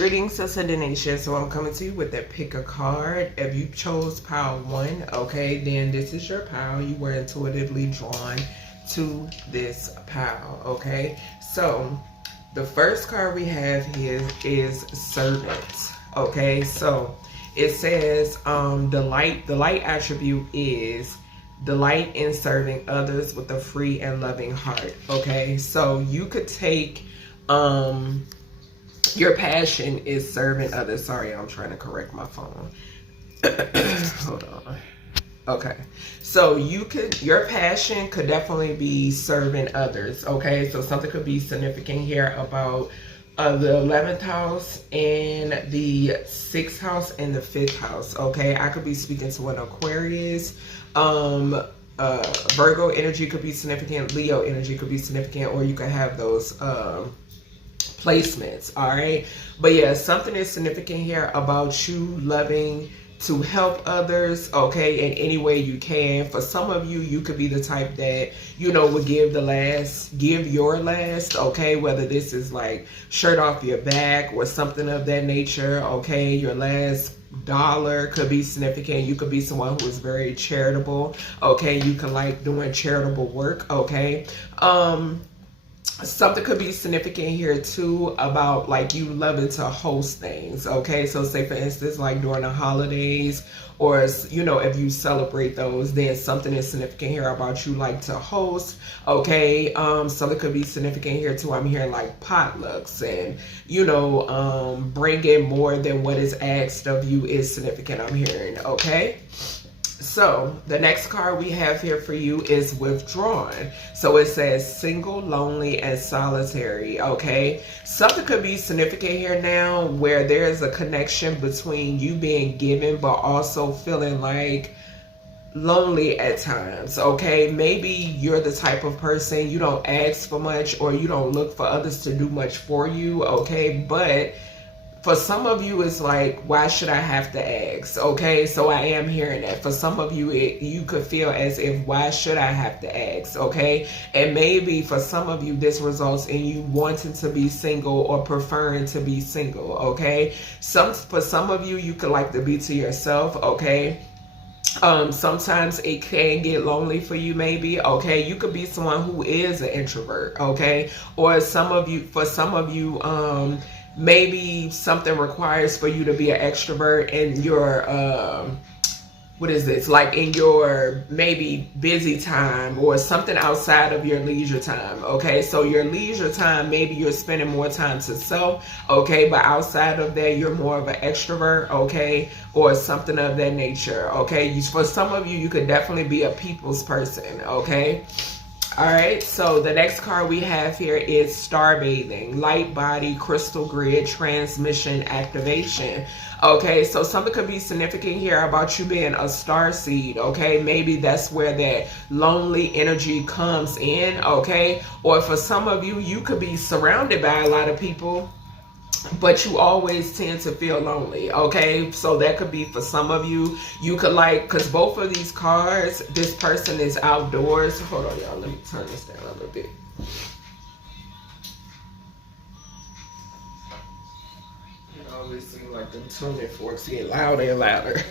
Greetings, Ascended Nation. So I'm coming to you with that pick a card. If you chose pile 1, okay, then this is your pile. You were intuitively drawn to this pile, okay? So the first card we have here is Servant, okay? So it says the light attribute is delight in serving others with a free and loving heart, okay? So you could take your passion is serving others. Sorry, I'm trying to correct my phone. Hold on. Okay. So your passion could definitely be serving others. Okay. So something could be significant here about the 11th house and the 6th house and the 5th house. Okay. I could be speaking to an Aquarius. Virgo energy could be significant. Leo energy could be significant, or you could have those, placements. All right, but yeah, something is significant here about you loving to help others, okay, in any way you can. For some of you, you could be the type that, you know, would give your last, okay, whether this is like shirt off your back or something of that nature, okay. Your last dollar could be significant. You could be someone who is very charitable, okay. You can like doing charitable work, okay. Something could be significant here too about like you loving to host things, okay? So say for instance, like during the holidays, or you know, if you celebrate those, then something is significant here about you like to host, okay? Something could be significant here too. I'm hearing like potlucks, and you know, bringing more than what is asked of you is significant, I'm hearing, okay? So the next card we have here for you is withdrawn. So it says single, lonely, and solitary, okay? Something could be significant here now where there's a connection between you being given but also feeling like lonely at times, okay? Maybe you're the type of person, you don't ask for much or you don't look for others to do much for you, okay? But for some of you, it's like, why should I have to ask? Okay, so I am hearing that. For some of you, you could feel as if, why should I have to ask? Okay, and maybe for some of you, this results in you wanting to be single or preferring to be single. Okay, for some of you, you could like to be to yourself. Okay. Sometimes it can get lonely for you, maybe, okay? You could be someone who is an introvert, okay? Or for some of you, maybe something requires for you to be an extrovert in your, what is this? Like in your maybe busy time or something outside of your leisure time, okay? So your leisure time, maybe you're spending more time to self, okay? But outside of that, you're more of an extrovert, okay? Or something of that nature, okay? For some of you, you could definitely be a people's person, okay? All right, so the next card we have here is Starbathing, light body, crystal grid, transmission, activation. Okay, so something could be significant here about you being a star seed, okay? Maybe that's where that lonely energy comes in, okay? Or for some of you, you could be surrounded by a lot of people, but you always tend to feel lonely, okay? So that could be for some of you. You could like, because both of these cards, this person is outdoors. Hold on, y'all. Let me turn this down a little bit. It always seems like the tuning forks get louder and louder.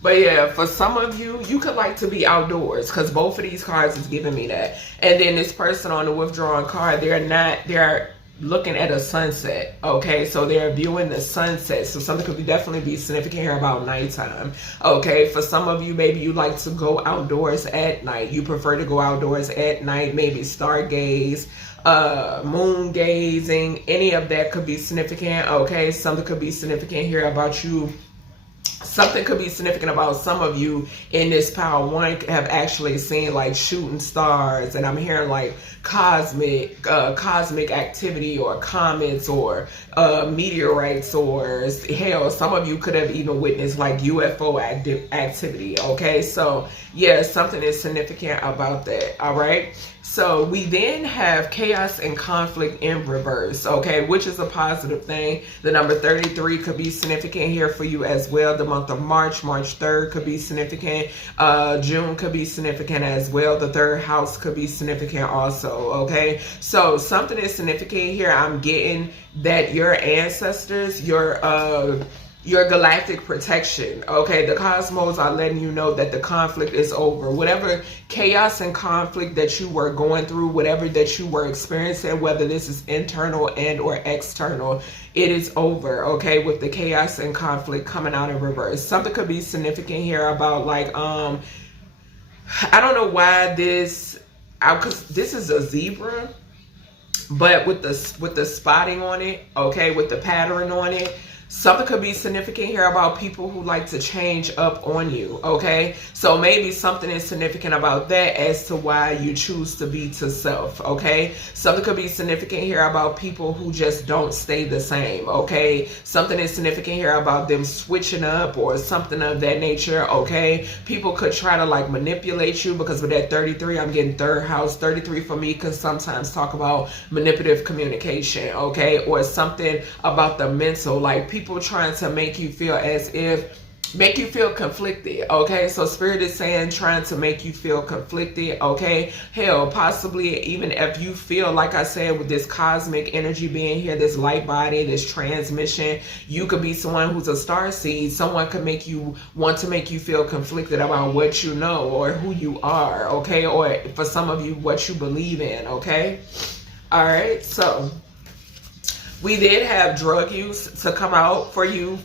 But yeah, for some of you, you could like to be outdoors because both of these cards is giving me that. And then this person on the withdrawn card, they're looking at a sunset, okay? So they're viewing the sunset. So something could definitely be significant here about nighttime, okay? For some of you, maybe you like to go outdoors at night. You prefer to go outdoors at night, maybe stargaze, moon gazing, any of that could be significant, okay? Something could be significant here about you. Something could be significant about some of you in this pile 1 have actually seen like shooting stars, and I'm hearing like cosmic activity or comets or meteorites, or hell, some of you could have even witnessed like UFO activity, okay? So yeah, something is significant about that, all right? So we then have chaos and conflict in reverse, okay, which is a positive thing. The number 33 could be significant here for you as well. The month of March. March 3rd could be significant. June could be significant as well. The 3rd house could be significant also, okay? So something is significant here. I'm getting that your ancestors, your galactic protection, okay? The cosmos are letting you know that the conflict is over. Whatever chaos and conflict that you were going through, whatever that you were experiencing, whether this is internal and or external, it is over, okay? With the chaos and conflict coming out in reverse. Something could be significant here about like, I don't know why this, because this is a zebra, but with the spotting on it, okay, with the pattern on it. Something could be significant here about people who like to change up on you, okay? So maybe something is significant about that as to why you choose to be to self, okay? Something could be significant here about people who just don't stay the same, okay? Something is significant here about them switching up or something of that nature, okay? People could try to like manipulate you, because with that 33, I'm getting 3rd house. 33 for me can sometimes talk about manipulative communication, okay? Or something about the mental, like people trying to make you feel make you feel conflicted, okay? So Spirit is saying trying to make you feel conflicted, okay? Hell, possibly even if you feel, like I said, with this cosmic energy being here, this light body, this transmission, you could be someone who's a star seed. Someone could want to make you feel conflicted about what you know or who you are, okay? Or for some of you, what you believe in, okay? All right, so we did have drug use to come out for you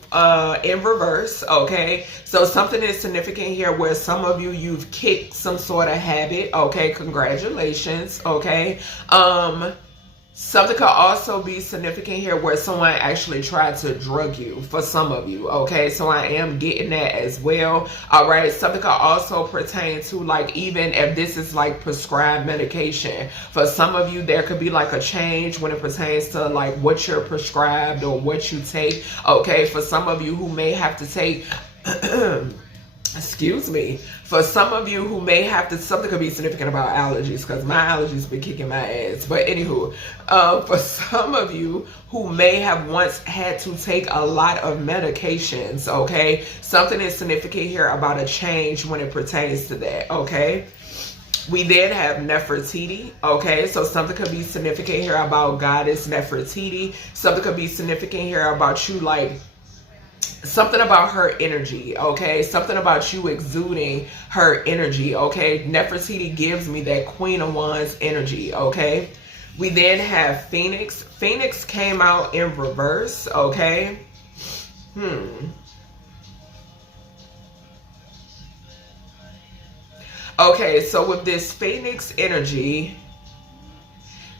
in reverse, okay? So something is significant here where some of you, you've kicked some sort of habit, okay? Congratulations, okay? Something could also be significant here where someone actually tried to drug you for some of you, okay? So I am getting that as well, all right? Something could also pertain to like, even if this is like prescribed medication, for some of you, there could be like a change when it pertains to like what you're prescribed or what you take, okay? For some of you who may have to take excuse me, for some of you who may have to, something could be significant about allergies, because my allergies been kicking my ass. But anywho, for some of you who may have once had to take a lot of medications, okay, something is significant here about a change when it pertains to that, okay? We then have Nefertiti, okay? So something could be significant here about Goddess Nefertiti. Something could be significant here about you, like, something about her energy, okay? Something about you exuding her energy, okay? Nefertiti gives me that Queen of Wands energy, okay? We then have Phoenix. Phoenix came out in reverse, okay? Okay, so with this Phoenix energy,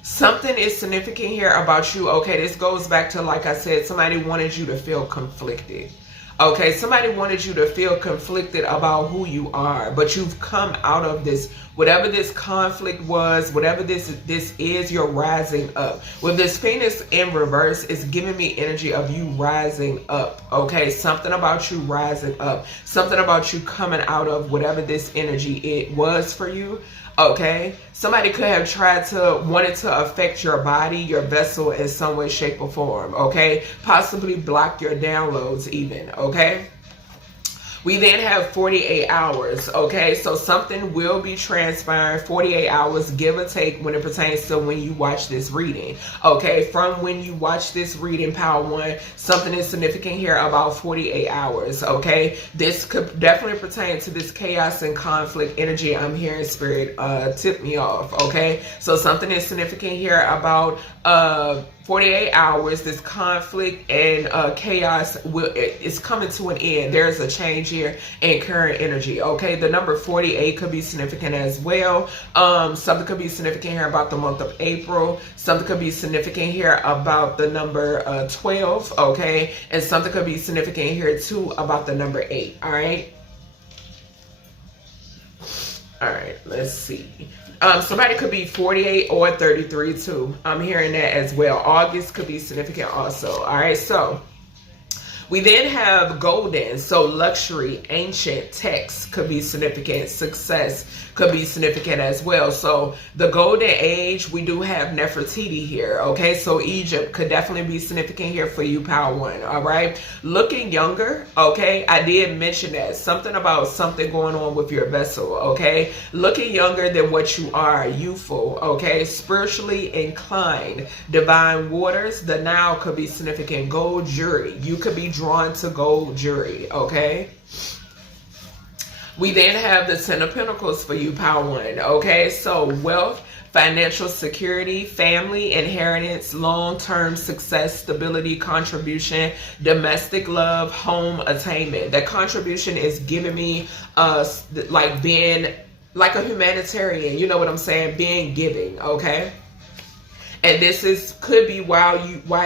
something is significant here about you, okay? This goes back to, like I said, somebody wanted you to feel conflicted. Okay, somebody wanted you to feel conflicted about who you are, but you've come out of this, whatever this conflict was, whatever this is, you're rising up. With this Phoenix in reverse, it's giving me energy of you rising up, okay? Something about you rising up, something about you coming out of whatever this energy it was for you, okay? Somebody could have wanted to affect your body, your vessel in some way, shape, or form, okay? Possibly block your downloads even, okay? We then have 48 hours, okay? So something will be transpiring 48 hours, give or take, when it pertains to when you watch this reading, okay? From when you watch this reading, Power One, something is significant here about 48 hours, okay? This could definitely pertain to this chaos and conflict energy I'm hearing Spirit tip me off, okay? So something is significant here about 48 hours, this conflict and chaos is coming to an end. There's a change here in current energy, okay? The number 48 could be significant as well. Something could be significant here about the month of April. Something could be significant here about the number 12, okay? And something could be significant here too about the number 8, all right? All right, let's see. Somebody could be 48 or 33 too. I'm hearing that as well. August could be significant also. All right, so We then have golden, so luxury, ancient, text could be significant, success could be significant as well. So the golden age, we do have Nefertiti here, okay? So Egypt could definitely be significant here for you, Power One, all right? Looking younger, okay? I did mention that. Something about something going on with your vessel, okay? Looking younger than what you are, youthful, okay? Spiritually inclined, divine waters, the Nile could be significant. Gold jewelry, you could be drawn to gold jewelry, okay? We then have the Ten of Pentacles for you, Power One, okay? So wealth, financial security, family, inheritance, long-term success, stability, contribution, domestic love, home attainment. That contribution is giving me like being like a humanitarian, you know what I'm saying? Being giving, okay? And this could be while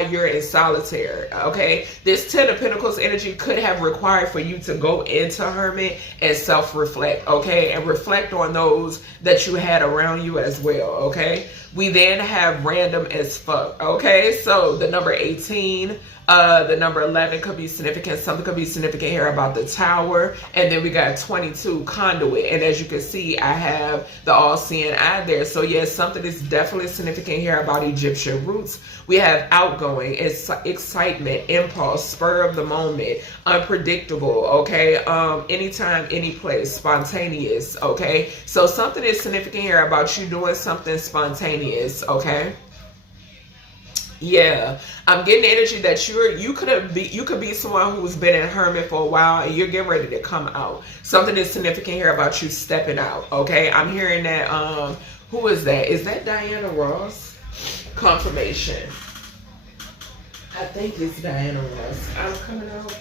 you're in solitaire, okay? This Ten of Pentacles energy could have required for you to go into hermit and self-reflect, okay? And reflect on those that you had around you as well, okay? We then have random as fuck, okay? So the number 18, the number 11 could be significant. Something could be significant here about the tower. And then we got 22, conduit. And as you can see, I have the all-seeing eye there. So yes, something is definitely significant here about Egyptian roots. We have outgoing, excitement, impulse, spur of the moment, unpredictable, okay? Anytime, any place, spontaneous, okay? So something is significant here about you doing something spontaneous, okay? Yeah, I'm getting the energy that you could be someone who's been in hermit for a while and you're getting ready to come out. Something is significant here about you stepping out, okay? I'm hearing that, who is that? Is that Diana Ross? Confirmation. I think it's Diana Ross. I'm coming out.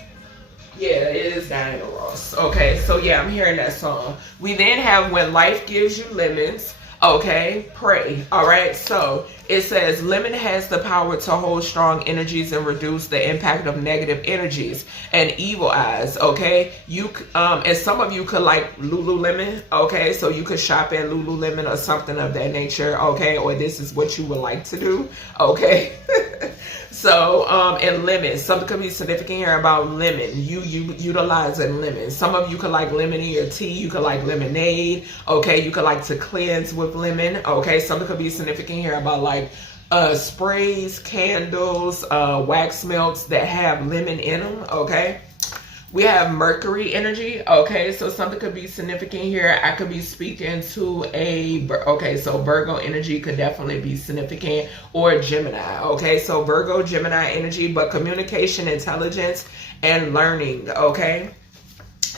Yeah, it is Diana Ross. Okay, so yeah, I'm hearing that song. We then have when life gives you lemons. Okay, pray. All right, so it says lemon has the power to hold strong energies and reduce the impact of negative energies and evil eyes. Okay, and some of you could like Lululemon. Okay, so you could shop at Lululemon or something of that nature. Okay, or this is what you would like to do. Okay. So, and lemon, something could be significant here about lemon, you utilizing lemon. Some of you could like lemon in your tea, you could like lemonade, okay? You could like to cleanse with lemon, okay? Something could be significant here about like sprays, candles, wax melts that have lemon in them, okay? We have Mercury energy, okay, so something could be significant here. I could be speaking to okay, so Virgo energy could definitely be significant, or Gemini, okay, so Virgo, Gemini energy, but communication, intelligence, and learning, okay.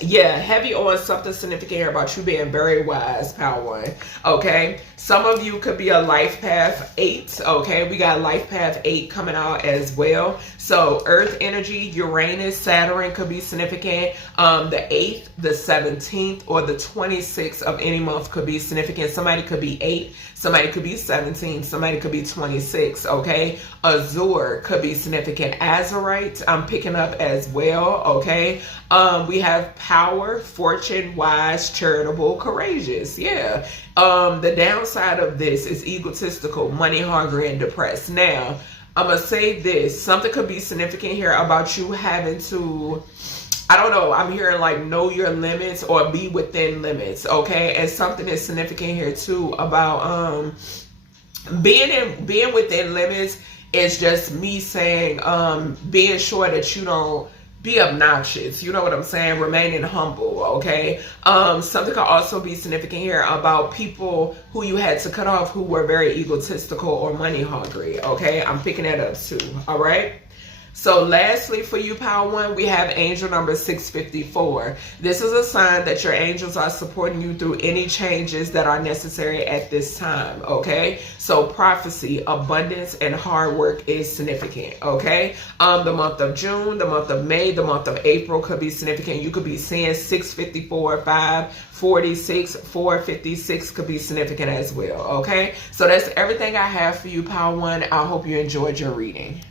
Yeah, heavy on something significant here about you being very wise, Power One, okay? Some of you could be a life path 8, okay? We got life path 8 coming out as well. So Earth energy, Uranus, Saturn could be significant. The 8th, the 17th, or the 26th of any month could be significant. Somebody could be 8, somebody could be 17, somebody could be 26, okay? Azure could be significant. Azurite, I'm picking up as well, okay? We have power, fortune, wise, charitable, courageous. Yeah. The downside of this is egotistical, money hungry, and depressed. Now, I'm going to say this. Something could be significant here about you having to, I don't know, I'm hearing like know your limits or be within limits, okay? And something is significant here too about being within limits is just me saying being sure that you don't be obnoxious, you know what I'm saying? Remaining humble, okay? Something could also be significant here about people who you had to cut off who were very egotistical or money hungry, okay? I'm picking that up too, all right? So lastly, for you, Power One, we have angel number 654. This is a sign that your angels are supporting you through any changes that are necessary at this time, okay? So prophecy, abundance, and hard work is significant, okay? The month of June, the month of May, the month of April could be significant. You could be seeing 654, 546, 456 could be significant as well, okay? So that's everything I have for you, Power One. I hope you enjoyed your reading.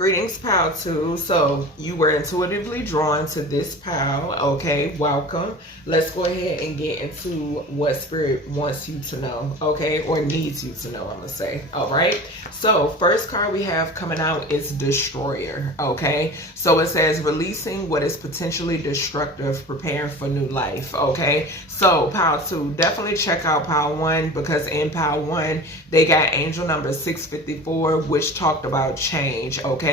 Greetings, pal 2. So you were intuitively drawn to this pal. Okay, welcome. Let's go ahead and get into what spirit wants you to know, okay, or needs you to know, I'm gonna say. All right, so first card we have coming out is Destroyer. Okay, so it says releasing what is potentially destructive, preparing for new life. Okay, so pal 2, definitely check out pal 1, because in pal 1 they got angel number 654, which talked about change. Okay,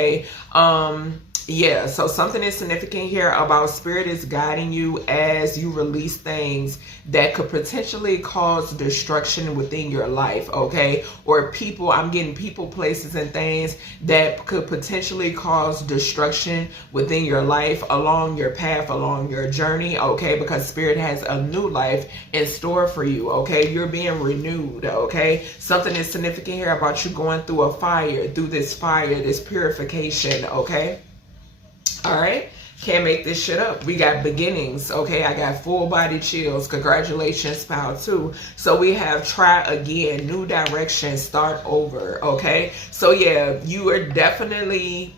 yeah, so something is significant here about spirit is guiding you as you release things that could potentially cause destruction within your life, okay? Or people, I'm getting people, places, and things that could potentially cause destruction within your life, along your path, along your journey, okay? Because spirit has a new life in store for you, okay? You're being renewed, okay? Something is significant here about you going through a fire, through this fire, this purification, okay? All right, can't make this shit up. We got beginnings, okay? I got full body chills. Congratulations, pal 2. So we have try again, new direction, start over, okay? So yeah, you are definitely,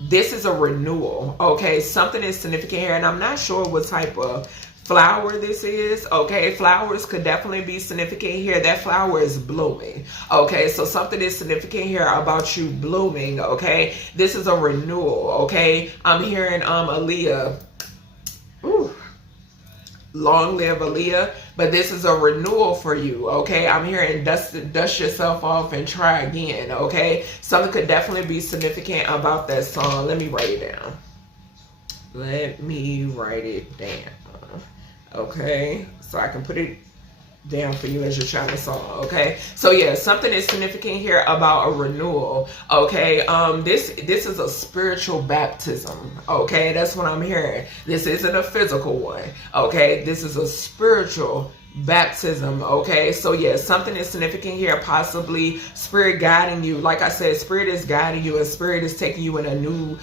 this is a renewal, okay? Something is significant here, and I'm not sure what type of flower this is, okay? Flowers could definitely be significant here. That flower is blooming, okay? So something is significant here about you blooming, okay? This is a renewal, okay? I'm hearing Aaliyah. Ooh. Long live Aaliyah, but this is a renewal for you, okay? I'm hearing dust yourself off and try again, okay? Something could definitely be significant about that song. Let me write it down. Let me write it down. Okay, so I can put it down for you as you're trying to song, okay? So yeah, something is significant here about a renewal, okay? This is a spiritual baptism, okay? That's what I'm hearing. This isn't a physical one, okay? This is a spiritual baptism, okay? So yeah, something is significant here, possibly spirit guiding you. Like I said, spirit is guiding you, and spirit is taking you in a new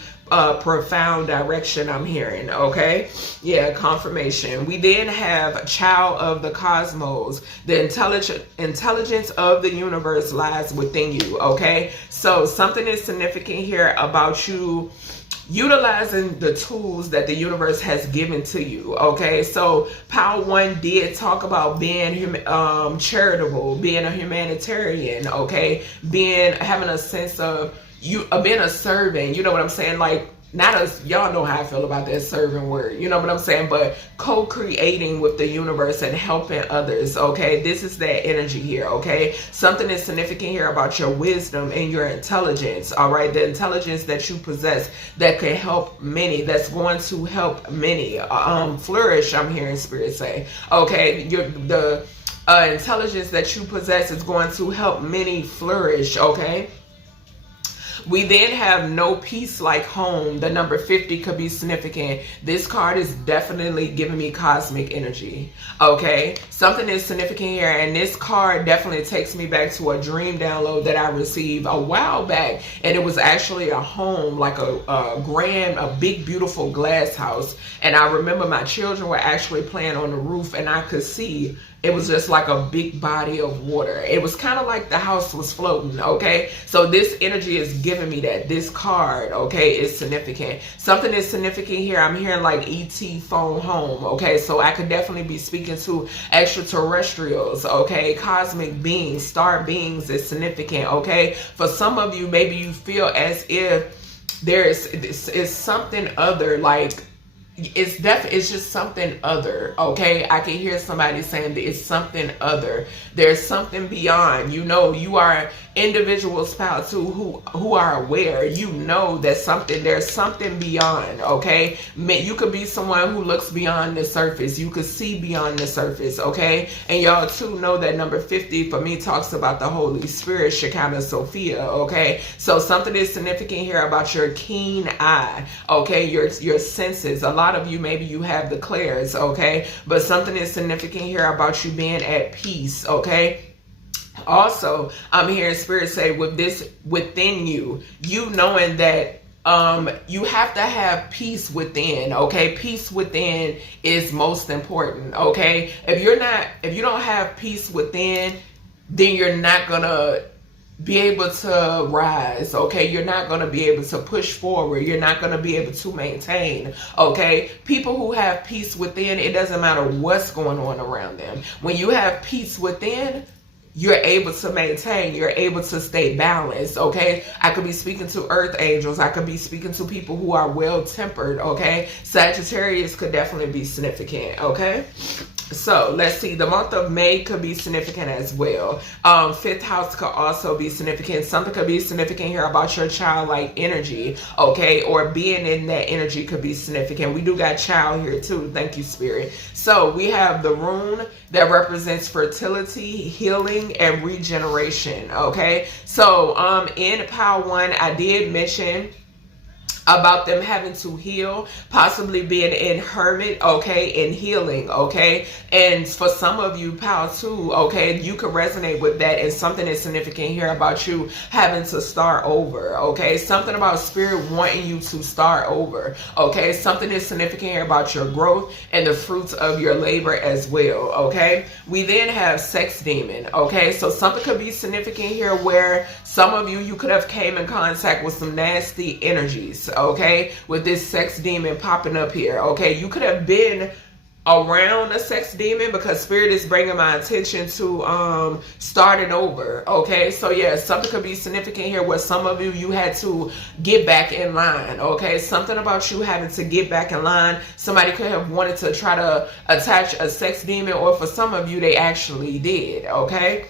profound direction, I'm hearing, okay? Yeah, confirmation. We then have child of the cosmos. The intelligence of the universe lies within you, okay? So something is significant here about you utilizing the tools that the universe has given to you, okay? So Power 1 did talk about being charitable, being a humanitarian, okay? Having a sense of being a servant, you know what I'm saying? Like, not as, y'all know how I feel about that servant word, you know what I'm saying? But co-creating with the universe and helping others, okay? This is that energy here, okay? Something is significant here about your wisdom and your intelligence, all right? The intelligence that you possess that can help many, that's going to help many flourish, I'm hearing spirit say, okay? The intelligence that you possess is going to help many flourish, okay? We then have no peace like home. The number 50 could be significant. This card is definitely giving me cosmic energy, okay? Something is significant here, and this card definitely takes me back to a dream download that I received a while back, and it was actually a home, like a big, beautiful glass house, and I remember my children were actually playing on the roof, and I could see it was just like a big body of water. It was kind of like the house was floating, okay? So this energy is giving me that. This card, okay, is significant. Something is significant here. I'm hearing like ET phone home, okay? So I could definitely be speaking to extraterrestrials, okay? Cosmic beings, star beings is significant, okay? For some of you, maybe you feel as if it's something other, like, it's just something other, okay? I can hear somebody saying that it's something other. There's something beyond. You know, you are individuals, pal, too, who are aware. You know that there's something beyond, okay? You could be someone who looks beyond the surface. You could see beyond the surface, okay? And y'all too know that number 50 for me talks about the Holy Spirit, Shekinah Sophia, okay? So something is significant here about your keen eye, okay? Your senses. A lot of you, maybe you have the clairs, okay? But something is significant here about you being at peace, okay? Also, I'm hearing spirit say with this within you, you knowing that you have to have peace within, okay? Peace within is most important, okay? If you don't have peace within, then you're not gonna be able to rise, okay? You're not going to be able to push forward. You're not going to be able to maintain, okay? People who have peace within, it doesn't matter what's going on around them. When you have peace within, you're able to maintain, you're able to stay balanced, okay? I could be speaking to earth angels. I could be speaking to people who are well-tempered, okay? Sagittarius could definitely be significant, okay? So let's see, the month of May could be significant as well. Fifth house could also be significant. Something could be significant here about your childlike energy, okay? Or being in that energy could be significant. We do got child here too. Thank you, Spirit. So we have the rune that represents fertility, healing, and regeneration, okay? So in Power One, I did mention about them having to heal, possibly being in hermit, okay, and healing, okay? And for some of you, Power 2, okay, you could resonate with that, and something is significant here about you having to start over, okay? Something about Spirit wanting you to start over, okay? Something is significant here about your growth and the fruits of your labor as well, okay? We then have sex demon, okay? So something could be significant here where some of you could have came in contact with some nasty energies, okay, with this sex demon popping up here, okay? You could have been around a sex demon because Spirit is bringing my attention to starting over, okay? So yeah, something could be significant here where some of you had to get back in line, okay? Something about you having to get back in line. Somebody could have wanted to try to attach a sex demon, or for some of you, they actually did, okay?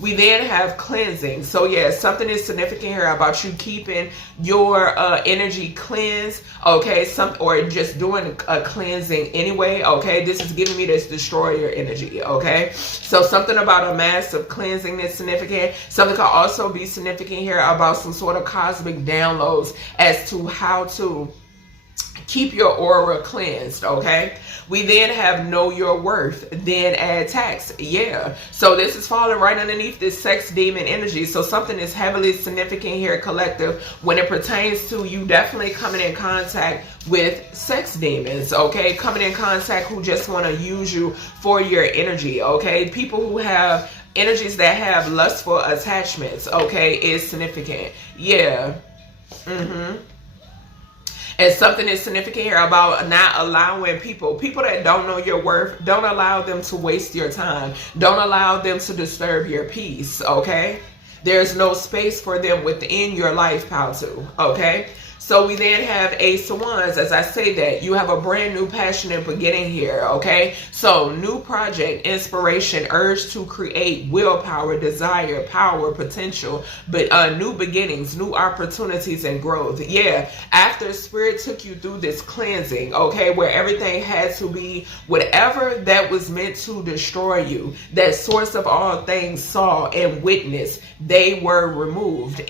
We then have cleansing. So yeah, something is significant here about you keeping your energy cleansed, okay? Or just doing a cleansing anyway, okay? This is giving me this destroyer energy, okay? So something about a massive cleansing is significant. Something could also be significant here about some sort of cosmic downloads as to how to keep your aura cleansed, okay? We then have know your worth, then add tax. Yeah. So this is falling right underneath this sex demon energy. So something is heavily significant here, collective, when it pertains to you definitely coming in contact with sex demons, okay? Coming in contact who just want to use you for your energy, okay? People who have energies that have lustful attachments, okay, is significant. Yeah. And something is significant here about not allowing people that don't know your worth, don't allow them to waste your time. Don't allow them to disturb your peace, okay? There's no space for them within your life, Power 2, okay? So we then have Ace of Wands. As I say that, you have a brand new passionate beginning here, okay? So new project, inspiration, urge to create, willpower, desire, power, potential, but new beginnings, new opportunities and growth. Yeah, after Spirit took you through this cleansing, okay, where everything had to be, whatever that was meant to destroy you, that source of all things saw and witnessed, they were removed.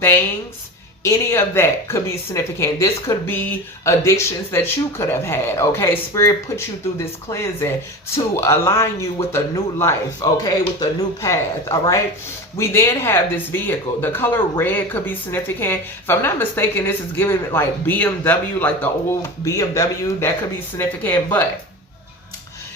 Things, any of that could be significant. This could be addictions that you could have had, okay? Spirit put you through this cleansing to align you with a new life, okay? With a new path, all right? We then have this vehicle. The color red could be significant. If I'm not mistaken, this is giving it like BMW, like the old BMW. That could be significant, but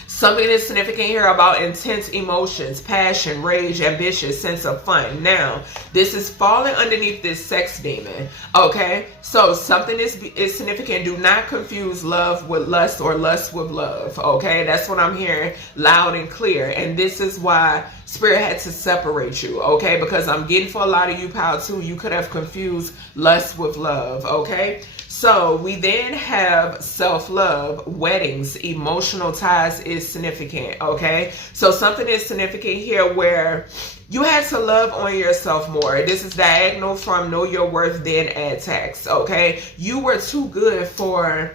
something is significant here about intense emotions, passion, rage, ambitious, sense of fun. Now, this is falling underneath this sex demon, okay? So something is significant. Do not confuse love with lust or lust with love, okay? That's what I'm hearing loud and clear. And this is why Spirit had to separate you, okay? Because I'm getting for a lot of you, Power 2, you could have confused lust with love, okay? So we then have self-love, weddings, emotional ties is significant, okay? So something is significant here where you had to love on yourself more. This is diagonal from know your worth, then add tax, okay? You were too good for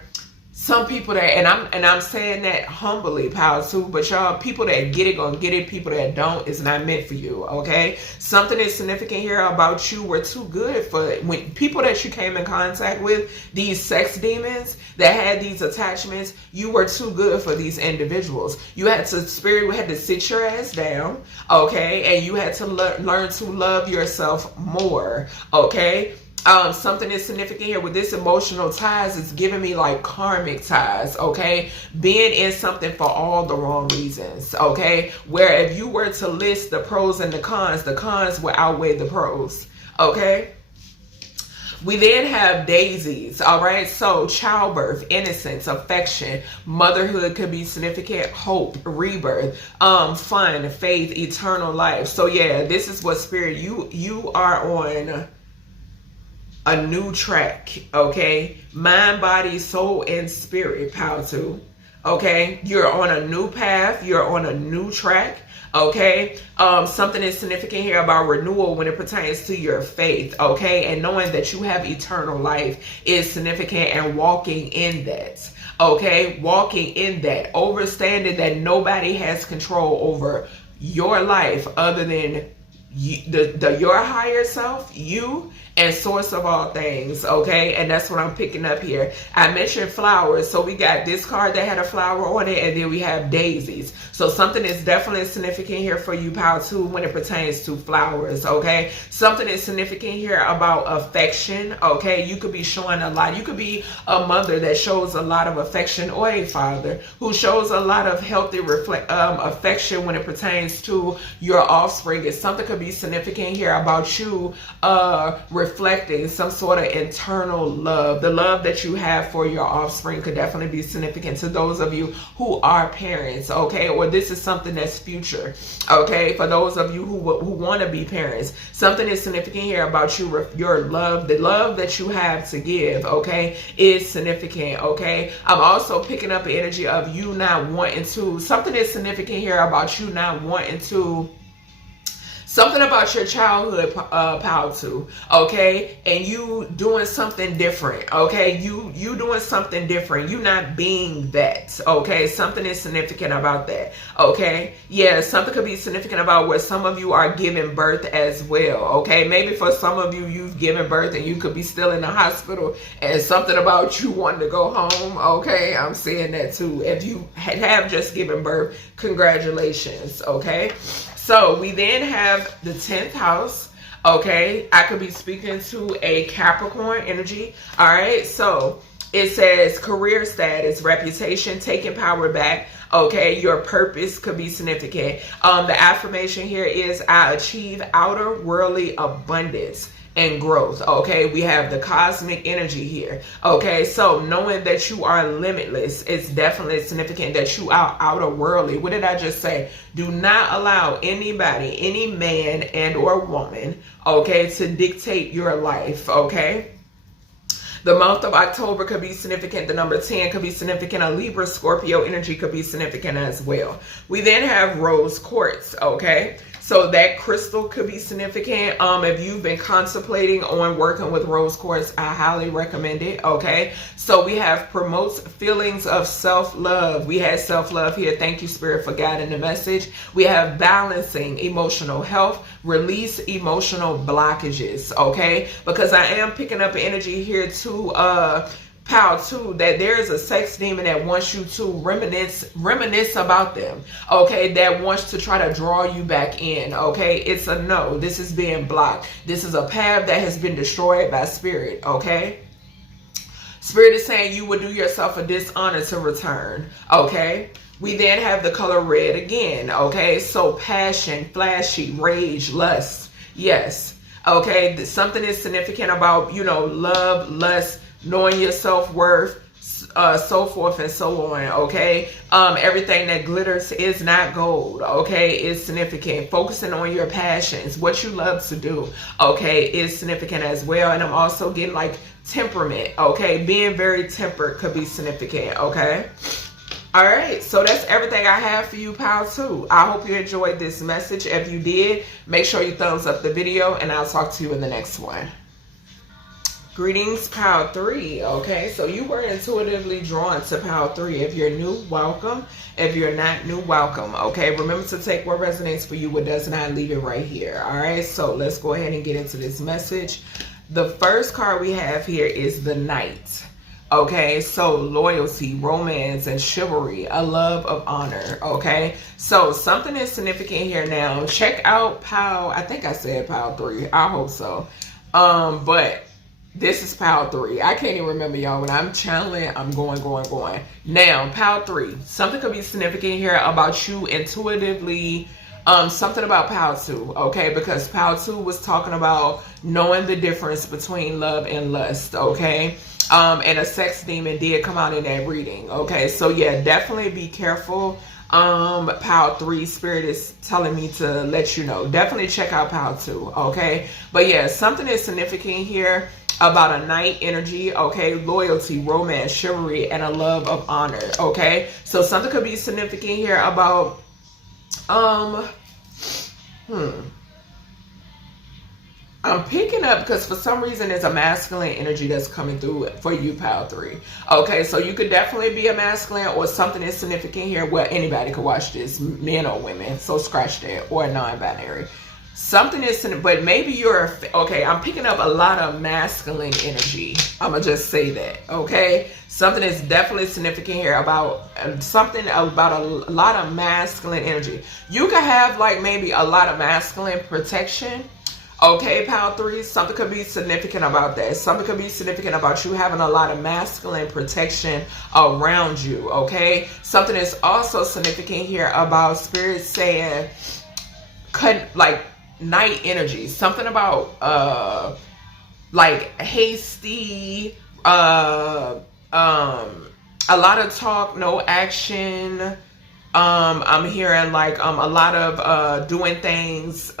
some people that, and I'm saying that humbly, Power 2, but y'all, people that get it gonna get it. People that don't, is not meant for you, okay? Something is significant here about you were too good for when people that you came in contact with, these sex demons that had these attachments, you were too good for these individuals. You had to, Spirit had to sit your ass down, okay? And you had to learn to love yourself more, okay? Something is significant here with this emotional ties. It's giving me like karmic ties, okay? Being in something for all the wrong reasons, okay? Where if you were to list the pros and the cons will outweigh the pros, okay? We then have daisies, all right? So childbirth, innocence, affection, motherhood could be significant, hope, rebirth, fun, faith, eternal life. So yeah, this is what spirit, you are on a new track, okay? Mind, body, soul, and spirit, power to, okay? You're on a new path. You're on a new track, okay? Something is significant here about renewal when it pertains to your faith, okay? And knowing that you have eternal life is significant, and walking in that, okay? Walking in that, understanding that nobody has control over your life other than your higher self, you, and source of all things, okay? And that's what I'm picking up here. I mentioned flowers, so we got this card that had a flower on it, and then we have daisies. So something is definitely significant here for you, pal, too, when it pertains to flowers, okay? Something is significant here about affection, okay? You could be showing a lot. You could be a mother that shows a lot of affection, or a father who shows a lot of healthy affection when it pertains to your offspring. It's something could be significant here about you reflecting some sort of internal love. The love that you have for your offspring could definitely be significant to those of you who are parents, okay? Or this is something that's future, okay? For those of you who want to be parents, something is significant here about you, your love, the love that you have to give, okay, is significant, okay? I'm also picking up the energy of you not wanting to, something is significant here about you not wanting to, something about your childhood, power to, okay? And you doing something different, okay? You doing something different. You not being that, okay? Something is significant about that, okay? Yeah, something could be significant about where some of you are giving birth as well, okay? Maybe for some of you, you've given birth and you could be still in the hospital, and something about you wanting to go home, okay? I'm saying that too. If you have just given birth, congratulations, okay? So we then have the 10th house, okay? I could be speaking to a Capricorn energy, all right? So it says career status, reputation, taking power back, okay? Your purpose could be significant. The affirmation here is I achieve outer worldly abundance and growth, okay? We have the cosmic energy here, okay? So knowing that you are limitless, it's definitely significant that you are outer worldly. What did I just say? Do not allow anybody, any man and or woman, okay, to dictate your life, okay? The month of October could be significant. The number 10 could be significant. A Libra, Scorpio energy could be significant as well. We then have rose quartz, okay? So that crystal could be significant. If you've been contemplating on working with rose quartz, I highly recommend it, okay? So we have promotes feelings of self-love. We had self-love here. Thank you, Spirit, for guiding the message. We have balancing emotional health, release emotional blockages, okay? Because I am picking up energy here too, pal too, that there is a sex demon that wants you to reminisce about them, okay? That wants to try to draw you back in, okay? It's a no. This is being blocked. This is a path that has been destroyed by spirit, okay? Spirit is saying you would do yourself a dishonor to return, okay? We then have the color red again, okay? So passion, flashy, rage, lust, yes, okay? Something is significant about, you know, love, lust, knowing your self-worth, so forth and so on, okay? Everything that glitters is not gold, okay? Is significant. Focusing on your passions, what you love to do, okay, is significant as well. And I'm also getting like temperament, okay? Being very tempered could be significant, okay? All right, so that's everything I have for you, pal, too. I hope you enjoyed this message. If you did, make sure you thumbs up the video, and I'll talk to you in the next one. Greetings, Pile 3, okay? So you were intuitively drawn to Pile 3. If you're new, welcome. If you're not new, welcome, okay? Remember to take what resonates for you, what does not, leave it right here, all right? So let's go ahead and get into this message. The first card we have here is the Knight, okay? So loyalty, romance, and chivalry, a love of honor, okay? So something is significant here now. Check out Pile, I think I said Pile 3. I hope so. But This is pile 3. I can't even remember, y'all. When I'm channeling, I'm going. Now, pile 3. Something could be significant here about you intuitively. Something about pile 2, okay? Because pile 2 was talking about knowing the difference between love and lust, okay? And a sex demon did come out in that reading, okay? So yeah, definitely be careful. Pile 3 spirit is telling me to let you know. Definitely check out pile 2, okay? But yeah, something is significant here about a knight energy, okay? Loyalty, romance, chivalry, and a love of honor, okay? So something could be significant here about I'm picking up, because for some reason there's a masculine energy that's coming through for you, pile 3. Okay, so you could definitely be a masculine, or something is significant here. Well, anybody could watch this, men or women, so scratch that, or non-binary. Something is, but maybe you're, okay, I'm picking up a lot of masculine energy. I'm going to just say that, okay? Something is definitely significant here about something about a lot of masculine energy. You could have like maybe a lot of masculine protection, okay, pile 3. Something could be significant about that. Something could be significant about you having a lot of masculine protection around you, okay? Something is also significant here about spirit saying, like, night energy, something about like hasty, a lot of talk, no action. I'm hearing like a lot of doing things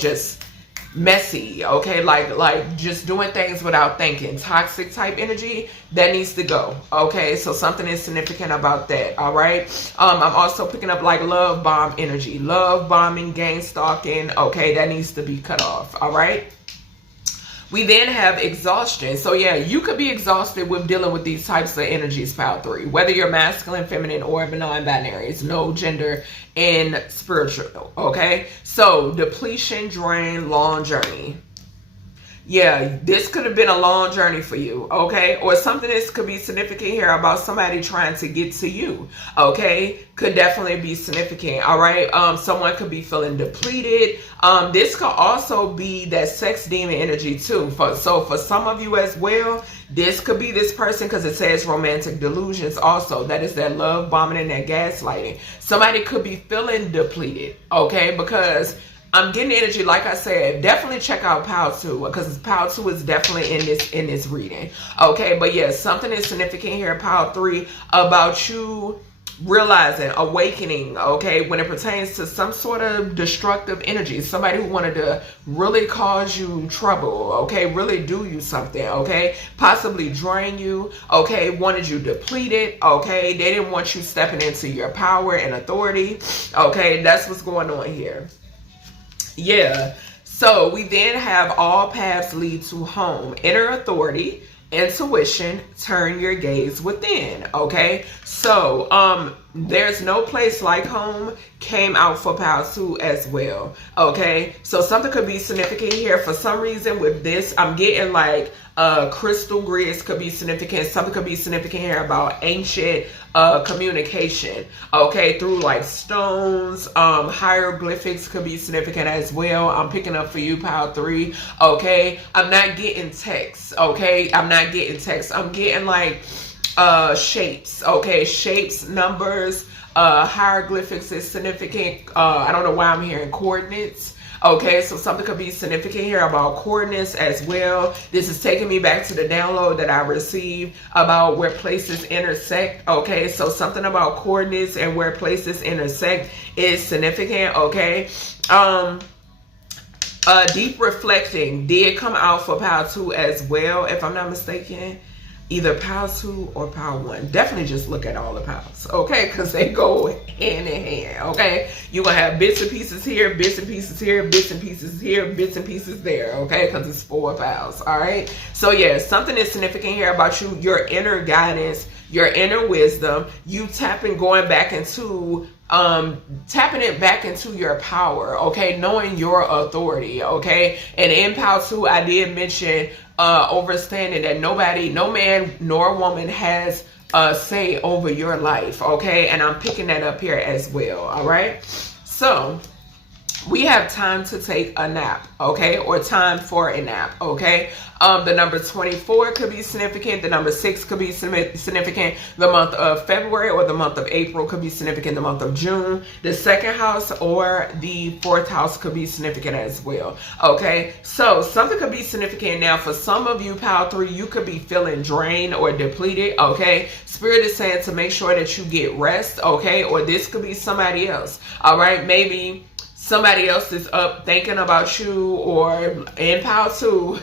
just messy, okay, like just doing things without thinking. Toxic type energy that needs to go, okay? So something is significant about that, all right? I'm also picking up like love bomb energy, love bombing, gang stalking, okay? That needs to be cut off, all right? We then have exhaustion. So yeah, you could be exhausted with dealing with these types of energies, pile 3. Whether you're masculine, feminine, or non-binary. It's no gender in spiritual, okay? So depletion, drain, long journey. Yeah, this could have been a long journey for you, okay? Or something that could be significant here about somebody trying to get to you, okay? Could definitely be significant, all right? Someone could be feeling depleted. This could also be that sex demon energy too. So for some of you as well, this could be this person, because it says romantic delusions also. That is that love bombing and that gaslighting. Somebody could be feeling depleted, okay? Because I'm getting energy, like I said, definitely check out pile 2, because pile 2 is definitely in this reading. Okay, but yes, something is significant here, pile 3, about you realizing, awakening, okay, when it pertains to some sort of destructive energy, somebody who wanted to really cause you trouble, okay, really do you something, okay, possibly drain you, okay, wanted you depleted, okay, they didn't want you stepping into your power and authority, okay, that's what's going on here. Yeah, so we then have all paths lead to home, inner authority, intuition, turn your gaze within, okay? So there's no place like home came out for pile 2 as well, okay? So something could be significant here. For some reason with this, I'm getting like crystal grids could be significant. Something could be significant here about ancient communication, okay, through like stones. Hieroglyphics could be significant as well. I'm picking up for you, pile 3, okay? I'm not getting text, okay? I'm not getting text. I'm getting like shapes, okay? Shapes, numbers, hieroglyphics is significant. I don't know why I'm hearing coordinates. Okay, so something could be significant here about coordinates as well. This is taking me back to the download that I received about where places intersect. Okay, so something about coordinates and where places intersect is significant. Okay, deep reflecting did come out for pile 2 as well, if I'm not mistaken. Either pile 2 or pile 1. Definitely just look at all the piles, okay? Because they go hand in hand, okay? You're going to have bits and pieces here, bits and pieces here, bits and pieces here, bits and pieces there, okay? Because it's 4 piles, all right? So, yeah, something is significant here about you, your inner guidance, your inner wisdom, you going back into tapping it back into your power, okay, knowing your authority, okay. And in pile 2, I did mention understanding that no man nor woman has say over your life, okay. And I'm picking that up here as well, all right. So we have time to take a nap, okay, or time for a nap, okay. The number 24 could be significant. The number 6 could be significant. The month of February or the month of April could be significant. The month of June, the second house or the fourth house could be significant as well, okay. So something could be significant. Now for some of you, Pile 3, you could be feeling drained or depleted, okay. Spirit is saying to make sure that you get rest, okay, or this could be somebody else, all right. Maybe somebody else is up thinking about you, or in Pile 2,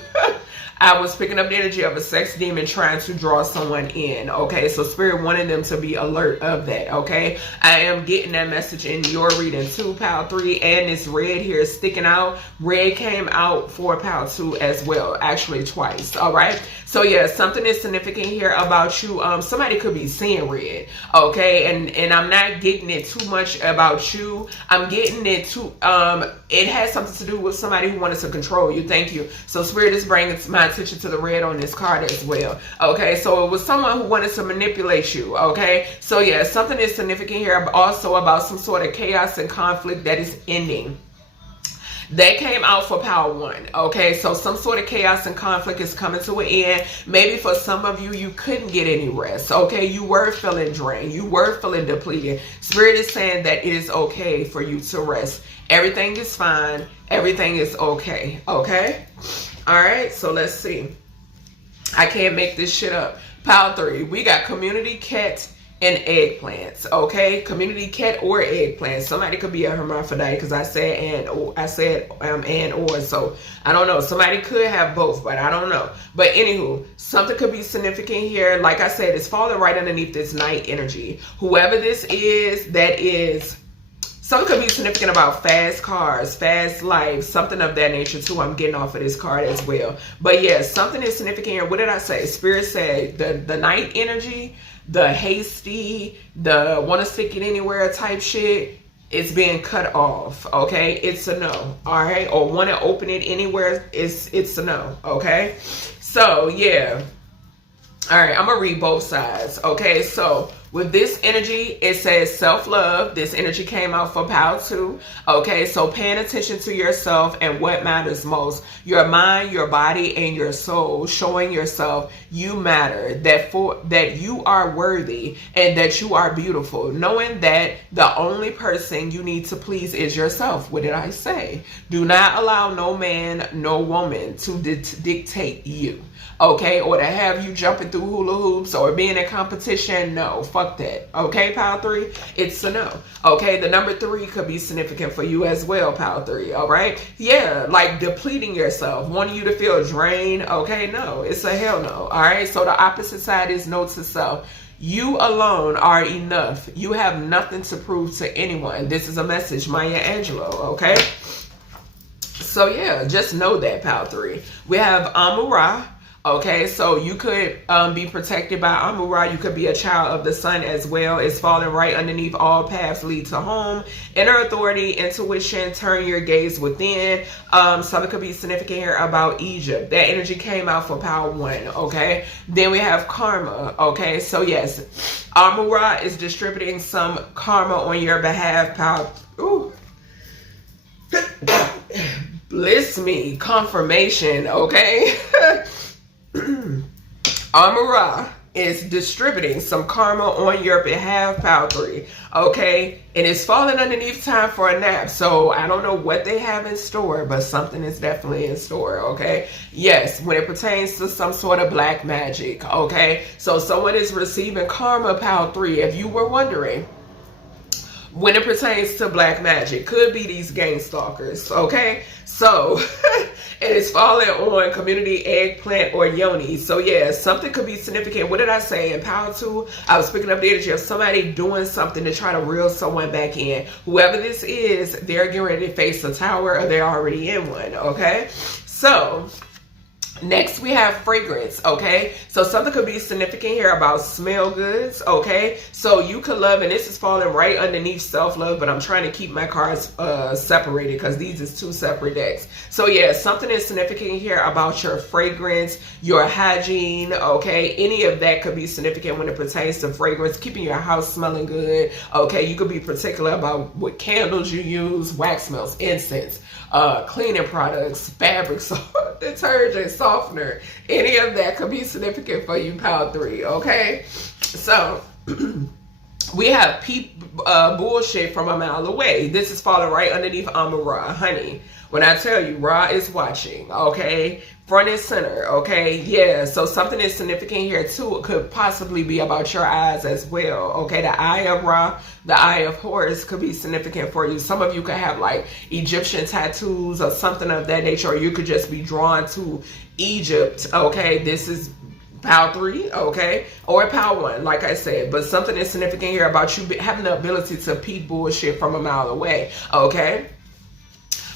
I was picking up the energy of a sex demon trying to draw someone in, okay? So Spirit wanted them to be alert of that, okay? I am getting that message in your reading too, Pile 3, and this red here is sticking out. Red came out for Pile 2 as well, actually twice, all right? So yeah, something is significant here about you. Somebody could be seeing red, okay? And I'm not getting it too much about you. I'm getting it too, it has something to do with somebody who wanted to control you. Thank you. So Spirit is bringing my attention to the red on this card as well, okay? So it was someone who wanted to manipulate you, okay? So yeah, something is significant here, but also about some sort of chaos and conflict that is ending. That came out for Power 1, okay? So some sort of chaos and conflict is coming to an end. Maybe for some of you, you couldn't get any rest, okay? You were feeling drained. You were feeling depleted. Spirit is saying that it is okay for you to rest. Everything is fine. Everything is okay, okay? All right, so let's see. I can't make this shit up. Pile 3, we got community cat and eggplants, okay? Community cat or eggplant. Somebody could be a hermaphrodite because I said and or, so I don't know. Somebody could have both, but I don't know. But anywho, something could be significant here. Like I said, it's falling right underneath this night energy. Whoever this is, that is. Something could be significant about fast cars, fast life, something of that nature too. I'm getting off of this card as well. But yes, something is significant here. What did I say? Spirit said the night energy, the hasty, the want to stick it anywhere type shit, it's being cut off, okay? It's a no, all right? Or want to open it anywhere, it's a no, okay? So yeah. All right, I'm going to read both sides, okay? So with this energy, it says self-love. This energy came out for Power 2, okay? So paying attention to yourself and what matters most. Your mind, your body, and your soul. Showing yourself you matter, that you are worthy, and that you are beautiful. Knowing that the only person you need to please is yourself. What did I say? Do not allow no man, no woman to dictate you. Okay, or to have you jumping through hula hoops or being in competition. No, fuck that. Okay, Pile 3, it's a no. Okay, the number 3 could be significant for you as well, Pile 3. All right, yeah, like depleting yourself, wanting you to feel drained. Okay, no, it's a hell no. All right, so the opposite side is no to self. You alone are enough. You have nothing to prove to anyone. This is a message, Maya Angelou. Okay, so yeah, just know that, Pile 3. We have Amun-Ra. Okay, so you could be protected by Amun-Ra. You could be a child of the sun as well. It's falling right underneath all paths lead to home. Inner authority, intuition, turn your gaze within. Something could be significant here about Egypt. That energy came out for Power 1, okay? Then we have karma, okay? So yes, Amun-Ra is distributing some karma on your behalf, Power. Ooh. Bliss me, confirmation, okay? Amun-Ra is distributing some karma on your behalf, Pile 3, okay? And it's falling underneath time for a nap, so I don't know what they have in store, but something is definitely in store, okay? Yes, when it pertains to some sort of black magic, okay? So someone is receiving karma, Pile 3, if you were wondering. When it pertains to black magic, could be these gang stalkers, okay? So, and it's falling on community eggplant or yoni. So yeah, something could be significant. What did I say? In Power 2, I was picking up the energy of somebody doing something to try to reel someone back in. Whoever this is, they're getting ready to face a tower or they're already in one, okay? So, Next, we have fragrance, okay? So something could be significant here about smell goods, okay? So you could love, and this is falling right underneath self-love, but I'm trying to keep my cards separated because these is two separate decks. So yeah, something is significant here about your fragrance, your hygiene, okay? Any of that could be significant when it pertains to fragrance, keeping your house smelling good, okay? You could be particular about what candles you use, wax smells, incense, cleaning products, fabrics, detergent, softener, any of that could be significant for you, pile 3, okay? So we have bullshit from a mile away. This is falling right underneath Ra, honey. When I tell you, Ra is watching, okay? Front and center, okay? Yeah, so something is significant here too. It could possibly be about your eyes as well, okay? The eye of Ra, the eye of Horus could be significant for you. Some of you could have like Egyptian tattoos or something of that nature, or you could just be drawn to Egypt, okay? This is pile 3, okay, or pile 1, like I said, but something is significant here about you having the ability to peep bullshit from a mile away, okay?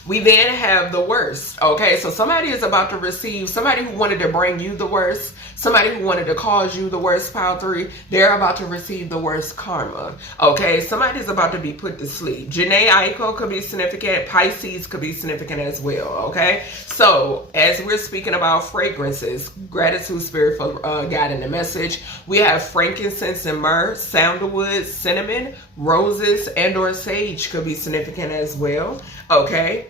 We then have the worst, okay? So somebody is about to receive, somebody who wanted to bring you the worst, somebody who wanted to cause you the worst, pile 3, they're about to receive the worst karma, okay? Somebody's about to be put to sleep. Janae Aiko could be significant. Pisces could be significant as well, okay? So as we're speaking about fragrances, gratitude, spirit, for guiding the message, we have frankincense and myrrh, sandalwood, cinnamon, roses, and or sage could be significant as well, okay?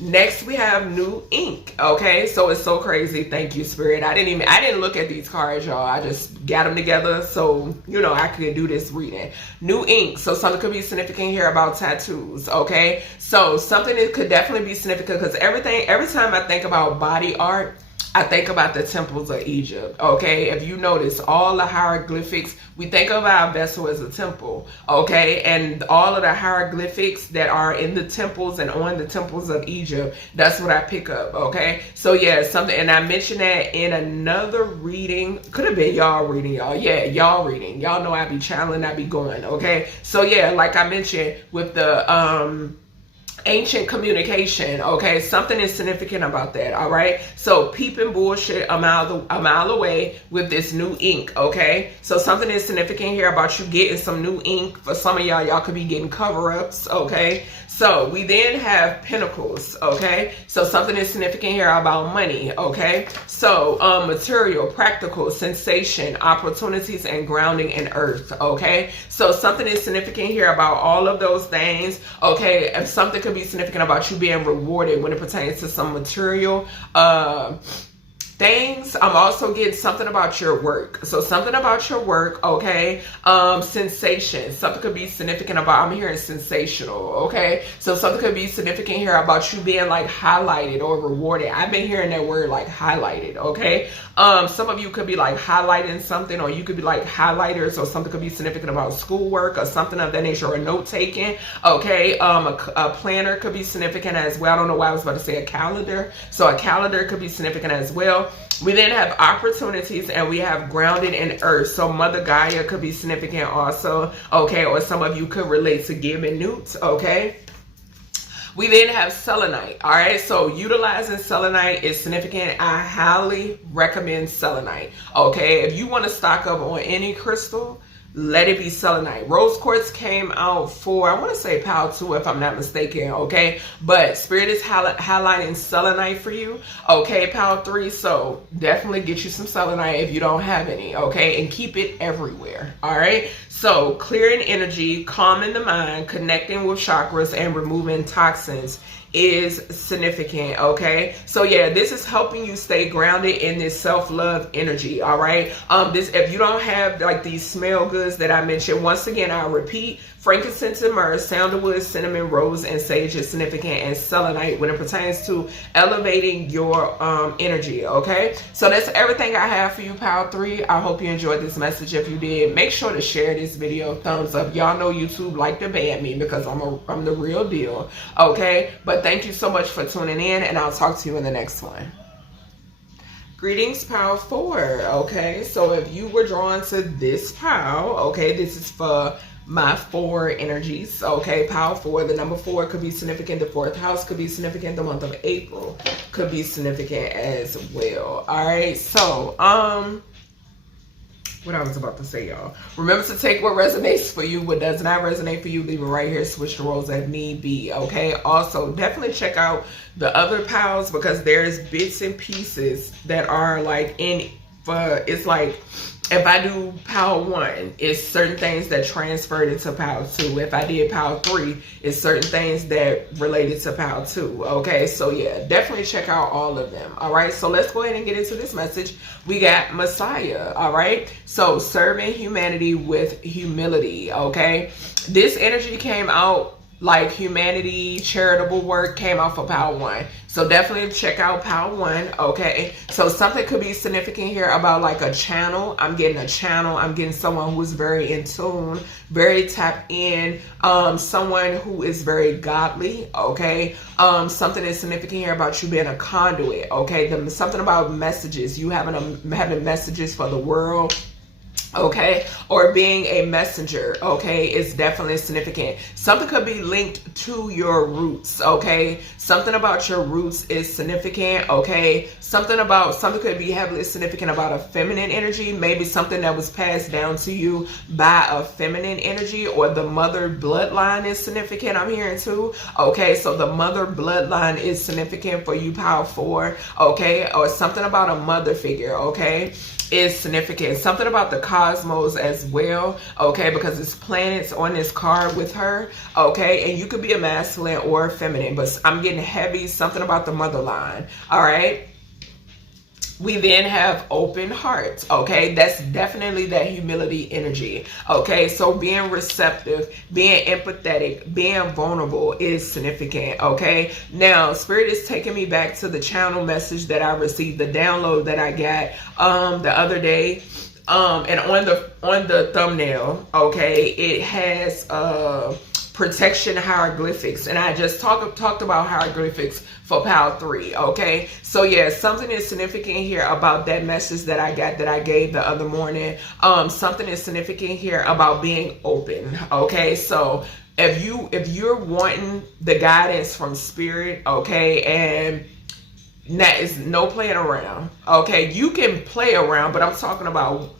Next, we have new ink, okay? So it's so crazy. Thank you, Spirit. I didn't look at these cards, y'all. I just got them together so, you know, I could do this reading. New ink. So something could be significant here about tattoos, okay? So something that could definitely be significant because every time I think about body art, I think about the temples of Egypt, okay? If you notice, all the hieroglyphics, we think of our vessel as a temple, okay? And all of the hieroglyphics that are in the temples and on the temples of Egypt, that's what I pick up, okay? So yeah, something, and I mentioned that in another reading, could have been y'all reading, y'all. Yeah, y'all reading. Y'all know I be channeling, I be going, okay? So yeah, like I mentioned with the, ancient communication, okay? Something is significant about that, all right? So peeping bullshit a mile away with this new ink, okay? So something is significant here about you getting some new ink. For some of y'all could be getting cover-ups, okay? So we then have pentacles, okay? So something is significant here about money, okay? So material, practical, sensation, opportunities, and grounding in earth, okay? So something is significant here about all of those things, okay? And something could be significant about you being rewarded when it pertains to some material things. I'm also getting something about your work. So something about your work, okay? Sensation. Something could be significant about, I'm hearing sensational, okay? So something could be significant here about you being like highlighted or rewarded. I've been hearing that word like highlighted, okay? Some of you could be like highlighting something, or you could be like highlighters, or something could be significant about schoolwork or something of that nature, or note taking, okay? A planner could be significant as well. I don't know why I was about to say a calendar. So a calendar could be significant as well. We then have opportunities, and we have grounded in earth. So Mother Gaia could be significant also, okay? Or some of you could relate to giving newts, okay? We then have selenite, all right? So utilizing selenite is significant. I highly recommend selenite, okay? If you want to stock up on any crystal, let it be selenite. Rose quartz came out for, I want to say pile 2 if I'm not mistaken, okay? But Spirit is highlighting selenite for you, okay? Pile 3, so definitely get you some selenite if you don't have any, okay? And keep it everywhere, all right? So clearing energy, calming the mind, connecting with chakras, and removing toxins is significant, okay? So yeah, this is helping you stay grounded in this self-love energy, all right? This, if you don't have like these smell goods that I mentioned, once again, I'll repeat, frankincense and myrrh, sandalwood, cinnamon, rose, and sage is significant, and selenite when it pertains to elevating your energy, okay? So that's everything I have for you, pile 3. I hope you enjoyed this message. If you did, make sure to share this video, thumbs up. Y'all know YouTube like to ban me because I'm the real deal, okay? But thank you so much for tuning in, and I'll talk to you in the next one. Greetings, pile 4, okay? So if you were drawn to this pile, okay, this is for my 4 energies. Okay, power 4, the number 4 could be significant. The 4th house could be significant. The month of April could be significant as well. All right, so what I was about to say, y'all. Remember to take what resonates for you. What does not resonate for you, leave it right here. Switch the roles as need be, okay? Also, definitely check out the other pals, because there's bits and pieces that are like it's like, if I do pal 1, it's certain things that transferred into pal 2. If I did pal 3, it's certain things that related to pal 2. Okay, so yeah, definitely check out all of them. All right, so let's go ahead and get into this message. We got Messiah. All right, so serving humanity with humility. Okay, this energy came out like humanity, charitable work came out for pal 1. So definitely check out pal 1, okay? So something could be significant here about like a channel. I'm getting a channel. I'm getting someone who's very in tune, very tapped in, someone who is very godly, okay? Something is significant here about you being a conduit, okay? Something about messages, you having messages for the world, okay, or being a messenger, okay, is definitely significant. Something could be linked to your roots, okay? Something about your roots is significant, okay? Something could be heavily significant about a feminine energy, maybe something that was passed down to you by a feminine energy, or the mother bloodline is significant, I'm hearing too, okay? So the mother bloodline is significant for you, power 4, okay? Or something about a mother figure, okay, is significant. Something about the cosmos as well, okay, because it's planets on this card with her, okay, and you could be a masculine or a feminine, but I'm getting heavy, something about the motherline. All right, we then have open heart, okay? That's definitely that humility energy, okay? So being receptive, being empathetic, being vulnerable is significant, okay? Now, Spirit is taking me back to the channel message that I received, the download that I got the other day. And on the thumbnail, okay, it has protection hieroglyphics, and I just talked about hieroglyphics for pal 3, okay? So yeah, something is significant here about that message that I gave the other morning. Something is significant here about being open, okay? So if you're wanting the guidance from Spirit, okay, and that is no playing around, okay? You can play around, but I'm talking about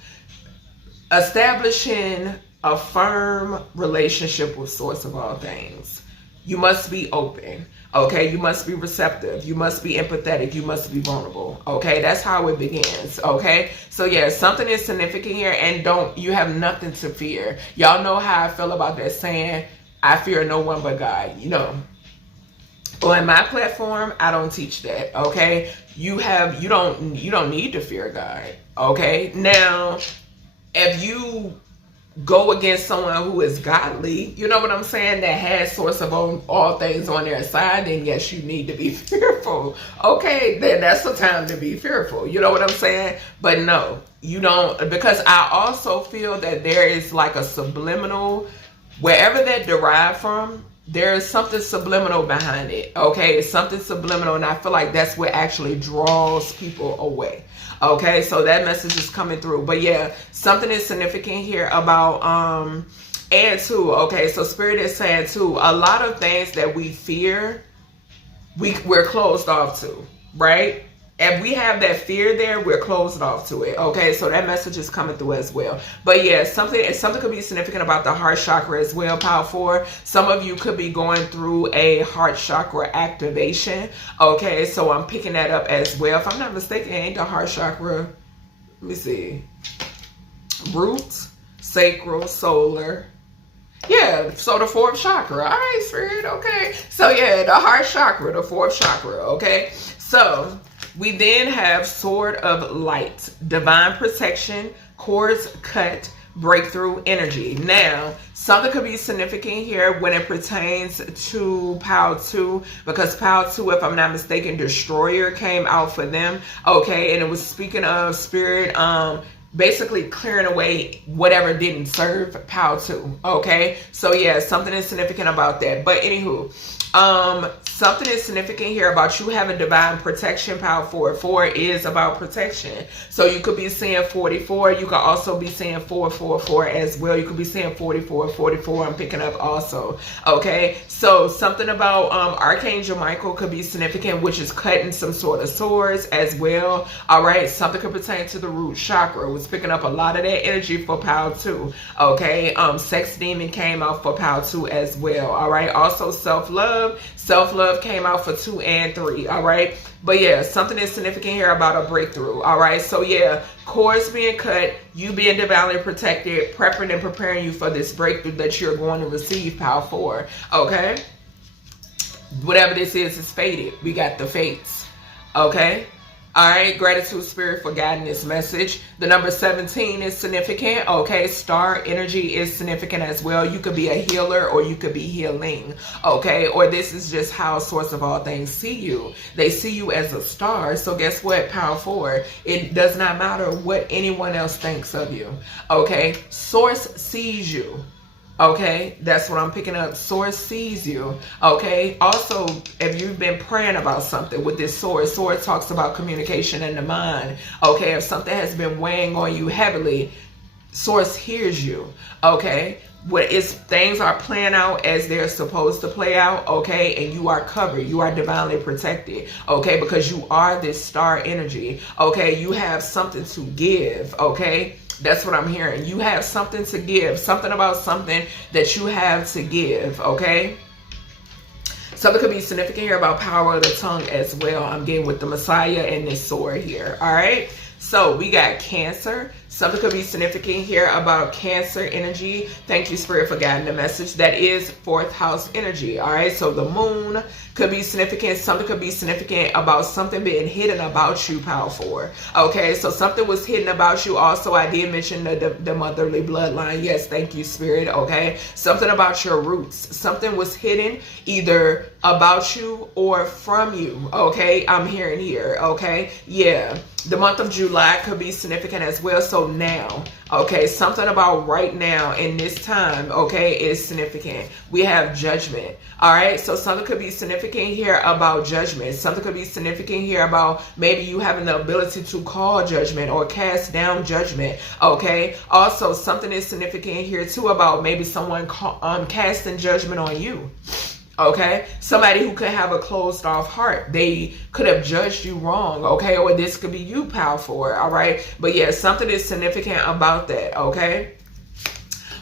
establishing a firm relationship with source of all things. You must be open, okay? You must be receptive. You must be empathetic. You must be vulnerable, okay? That's how it begins, okay? So yeah, something is significant here, and you have nothing to fear. Y'all know how I feel about that saying, I fear no one but God, you know. On my platform, I don't teach that, okay? You don't need to fear God, okay? Now, if you go against someone who is godly, you know what I'm saying, that has source of all things on their side, then yes, you need to be fearful, okay? Then that's the time to be fearful, you know what I'm saying? But no, you don't, because I also feel that there is like a subliminal, wherever that derived from, there is something subliminal behind it, okay? It's something subliminal, and I feel like that's what actually draws people away, okay? So that message is coming through. But yeah, something is significant here about and too, okay, so Spirit is saying too, a lot of things that we fear, we're closed off to, right? If we have that fear there, we're closed off to it, okay? So that message is coming through as well. But yeah, something could be significant about the heart chakra as well, power 4. Some of you could be going through a heart chakra activation, okay? So I'm picking that up as well. If I'm not mistaken, ain't the heart chakra, let me see, root, sacral, solar. Yeah, so the 4th chakra. All right, Spirit, okay. So yeah, the heart chakra, the 4th chakra, okay? So we then have Sword of Light, divine protection, cords cut, breakthrough energy. Now, something could be significant here when it pertains to pal 2, because pal 2, if I'm not mistaken, Destroyer came out for them, okay? And it was speaking of Spirit, basically clearing away whatever didn't serve pal 2, okay? So yeah, something is significant about that. But anywho, Something is significant here about you having divine protection power for it. 4 is about protection. So you could be saying 44. You could also be saying 444 as well. You could be saying 44, 44. I'm picking up also. Okay. So something about Archangel Michael could be significant, which is cutting some sort of swords as well. All right. Something could pertain to the root chakra. Was picking up a lot of that energy for power 2. Okay. Sex demon came out for power 2 as well. All right. Also self-love. Self-love came out for 2 and 3. All right. But yeah, something is significant here about a breakthrough. All right. So yeah, cords being cut, you being divinely protected, prepping and preparing you for this breakthrough that you're going to receive power for. Okay. Whatever this is fated. We got the fates. Okay. All right, gratitude spirit for guiding this message. The number 17 is significant. Okay, star energy is significant as well. You could be a healer or you could be healing. Okay, or this is just how source of all things see you. They see you as a star. So guess what, power 4? It does not matter what anyone else thinks of you. Okay, source sees you. Okay, that's what I'm picking up. Source sees you. Okay, also, if you've been praying about something with this source talks about communication in the mind. Okay, if something has been weighing on you heavily, source hears you. Okay, what is things are playing out as they're supposed to play out. Okay, and you are covered. You are divinely protected. Okay, because you are this star energy. Okay, you have something to give. Okay. That's what I'm hearing. You have something to give. Something about something that you have to give. Okay. Something could be significant here about power of the tongue as well. I'm getting with the Messiah and this sword here. All right. So we got Cancer. Something could be significant here about Cancer energy. Thank you, Spirit, for guiding the message. That is 4th house energy. All right. So the moon could be significant. Something could be significant about something being hidden about you, power 4. Okay. So something was hidden about you. Also, I did mention the motherly bloodline. Yes. Thank you, Spirit. Okay. Something about your roots. Something was hidden either about you or from you. Okay. I'm hearing here. Okay. Yeah. The month of July could be significant as well. So now, okay, something about right now in this time, okay, is significant. We have judgment. All right. So something could be significant here about judgment. Something could be significant here about maybe you having the ability to call judgment or cast down judgment. Okay. Also, something is significant here too about maybe someone casting judgment on you. Okay, somebody who could have a closed off heart. They could have judged you wrong. Okay, or this could be you, power 4. All right, but yeah, something is significant about that. Okay,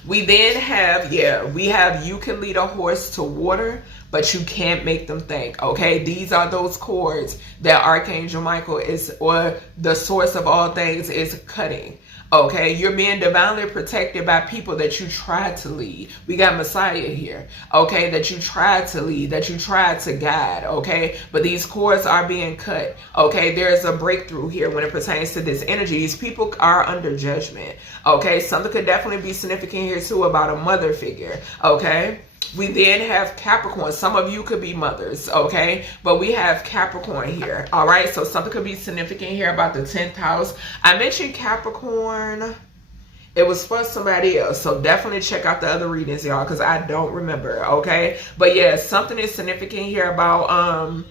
we then have, we have you can lead a horse to water, but you can't make them think. Okay, these are those cords that Archangel Michael is, or the source of all things, is cutting. Okay, you're being divinely protected by people that you tried to lead. We got Messiah here. Okay, that you tried to lead, that you tried to guide. Okay, but these cords are being cut. Okay, there's a breakthrough here when it pertains to this energy. These people are under judgment. Okay, something could definitely be significant here too about a mother figure. Okay. We then have Capricorn. Some of you could be mothers, okay? But we have Capricorn here, all right? So something could be significant here about the 10th house. I mentioned Capricorn. It was for somebody else. So definitely check out the other readings, y'all, because I don't remember, okay? But yeah, something is significant here about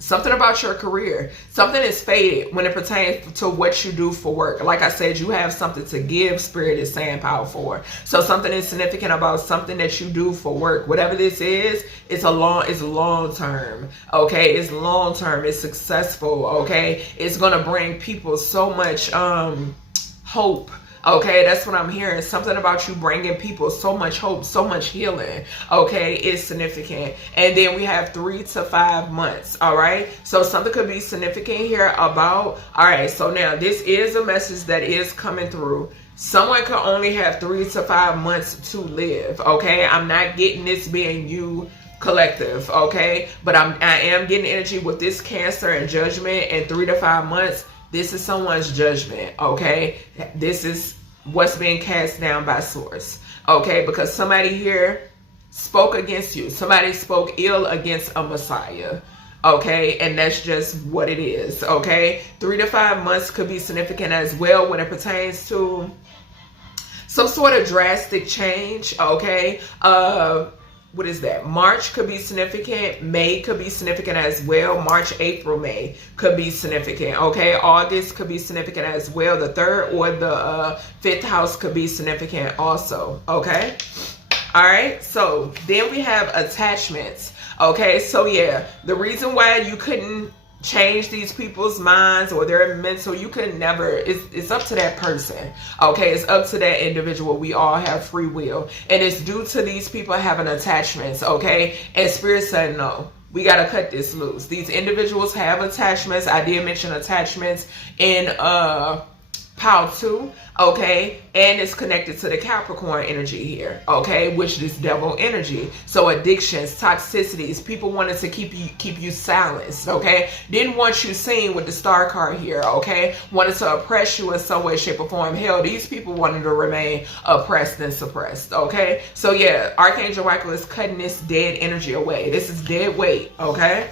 something about your career. Something is fated when it pertains to what you do for work. Like I said, you have something to give, Spirit is saying, power 4. So something is significant about something that you do for work. Whatever this is, it's long term. Okay, it's long term. It's successful. Okay, it's gonna bring people so much hope. Okay, that's what I'm hearing. Something about you bringing people so much hope, so much healing. Okay, is significant. And then we have 3 to 5 months. All right, so something could be significant here about, all right, so now this is a message that is coming through. Someone could only have 3 to 5 months to live. Okay, I'm not getting this being you collective. Okay, but I am getting energy with this Cancer and judgment, and 3 to 5 months. This is someone's judgment, okay? This is what's being cast down by source, okay? Because somebody here spoke against you. Somebody spoke ill against a Messiah, okay? And that's just what it is, okay? 3 to 5 months could be significant as well when it pertains to some sort of drastic change, okay? what is that? March could be significant. May could be significant as well. March, April, May could be significant. Okay, August could be significant as well. The 3rd or the 5th house could be significant also. Okay, all right. So then we have attachments. Okay, so yeah, the reason why you couldn't change these people's minds or their mental, you could never, it's up to that person. Okay, it's up to that individual. We all have free will, and it's due to these people having attachments. Okay, and Spirit said no, we got to cut this loose. These individuals have attachments. I did mention attachments in Pile 2, okay, and it's connected to the Capricorn energy here, okay, which is devil energy. So addictions, toxicities, people wanted to keep you silenced, okay, didn't want you seen with the star card here, okay, wanted to oppress you in some way, shape, or form. Hell, these people wanted to remain oppressed and suppressed, okay. So yeah, Archangel Michael is cutting this dead energy away. This is dead weight, okay.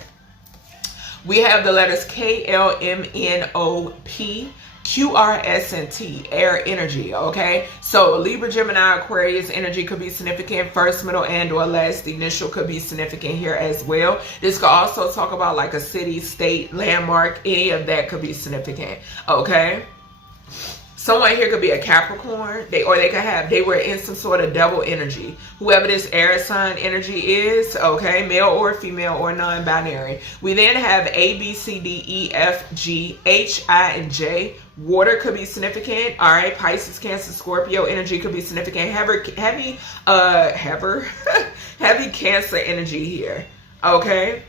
We have the letters K, L, M, N, O, P, Q, R, S, and T, air energy, okay? So Libra, Gemini, Aquarius energy could be significant. First, middle, and or last initial could be significant here as well. This could also talk about like a city, state, landmark. Any of that could be significant, okay? Someone here could be a Capricorn, they were in some sort of devil energy. Whoever this air sign energy is, okay, male or female or non-binary. We then have A, B, C, D, E, F, G, H, I, and J. Water could be significant. All right, Pisces, Cancer, Scorpio energy could be significant. Heavy Cancer energy here, okay?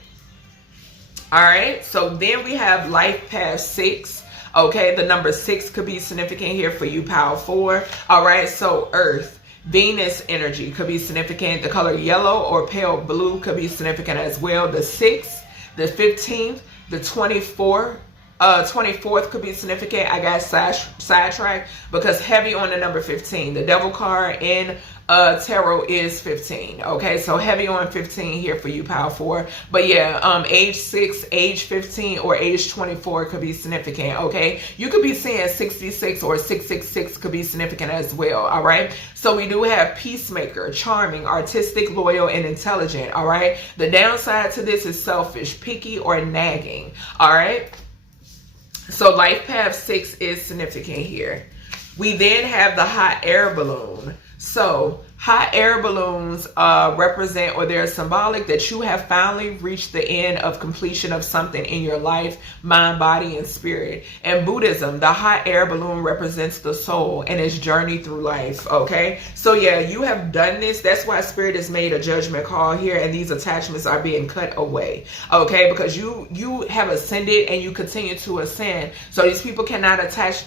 All right, so then we have life path 6. Okay, the number 6 could be significant here for you, Pile 4. All right, so Earth, Venus energy could be significant. The color yellow or pale blue could be significant as well. The 6th, the 15th, the 24th, 24th could be significant. I got sidetracked because heavy on the number 15. The devil card in tarot is 15. Okay, so heavy on 15 here for you, Pile 4. But yeah, age 6, age 15, or age 24 could be significant. Okay, you could be seeing 66 or 666 could be significant as well. All right, so we do have peacemaker, charming, artistic, loyal, and intelligent. All right, the downside to this is selfish, picky, or nagging. All right, so life path 6 is significant here. We then have the hot air balloon. So hot air balloons represent, or they're symbolic that you have finally reached the end of completion of something in your life, mind, body, and spirit. In Buddhism, the hot air balloon represents the soul and its journey through life, okay? So yeah, you have done this. That's why Spirit has made a judgment call here, and these attachments are being cut away, okay? Because you have ascended and you continue to ascend. So these people cannot attach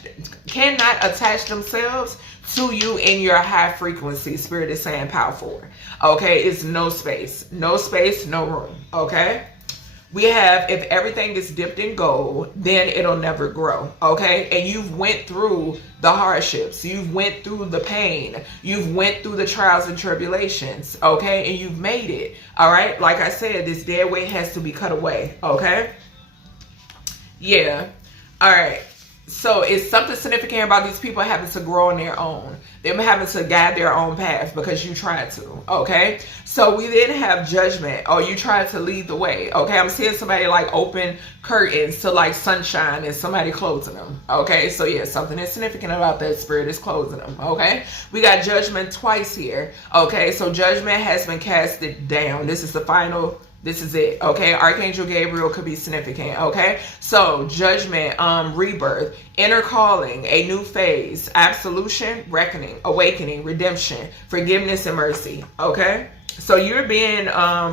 themselves to you in your high frequency. Spirit is saying powerful. Okay, it's no space, no room. Okay, we have, if everything is dipped in gold, then it'll never grow. Okay, and you've went through the hardships, you've went through the pain, you've went through the trials and tribulations. Okay, and you've made it. All right, like I said, this dead weight has to be cut away. Okay, yeah. All right. So it's something significant about these people having to grow on their own. Them having to guide their own path because you tried to, okay? So we then have judgment, or you tried to lead the way, okay? I'm seeing somebody like open curtains to like sunshine and somebody closing them, okay? So yeah, something is significant about that. Spirit is closing them, okay? We got judgment twice here, okay? So judgment has been casted down. This is the final. This is it, okay? Archangel Gabriel could be significant, okay? So, judgment, rebirth, inner calling, a new phase, absolution, reckoning, awakening, redemption, forgiveness, and mercy, okay? So, you're being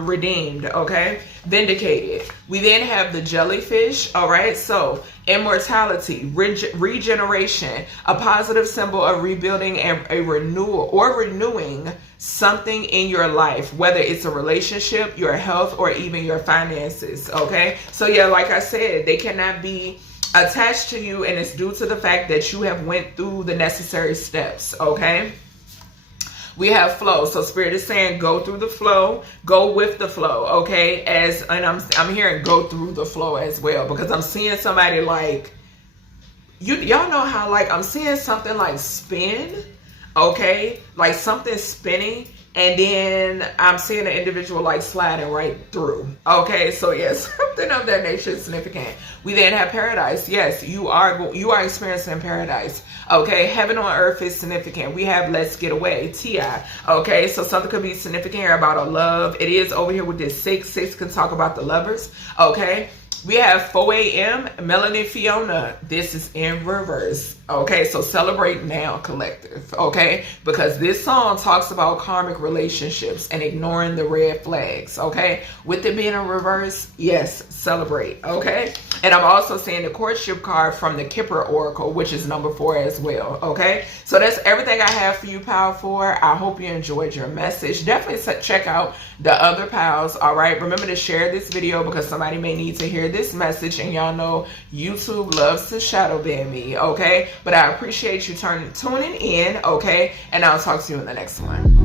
redeemed, okay? Vindicated. We then have the jellyfish, all right? So, immortality, regeneration, a positive symbol of rebuilding and a renewal or renewing something in your life, whether it's a relationship, your health, or even your finances, okay? So yeah, like I said, they cannot be attached to you, and it's due to the fact that you have went through the necessary steps, okay? We have flow. So Spirit is saying go through the flow, go with the flow, okay? And I'm hearing go through the flow as well, because I'm seeing somebody like, y'all know how like I'm seeing something like spin, okay? Like something spinning, And then I'm seeing an individual like sliding right through. Okay, so yes, something of that nature is significant. We then have paradise. Yes, you are experiencing paradise. Okay, heaven on earth is significant. We have let's get away, T.I. Okay, so something could be significant here about a love. It is over here with this 6. 6 can talk about the lovers. Okay. We have 4 a.m. Melanie Fiona. This is in reverse. Okay, so celebrate now, collective. Okay, because this song talks about karmic relationships and ignoring the red flags. Okay, with it being in reverse, yes, celebrate. Okay, and I'm also seeing the courtship card from the Kipper Oracle, which is number 4 as well. Okay, so that's everything I have for you, Pal 4. I hope you enjoyed your message. Definitely check out the other pals. All right, remember to share this video because somebody may need to hear this message, and y'all know YouTube loves to shadow ban me. Okay, but I appreciate you tuning in. Okay, and I'll talk to you in the next one.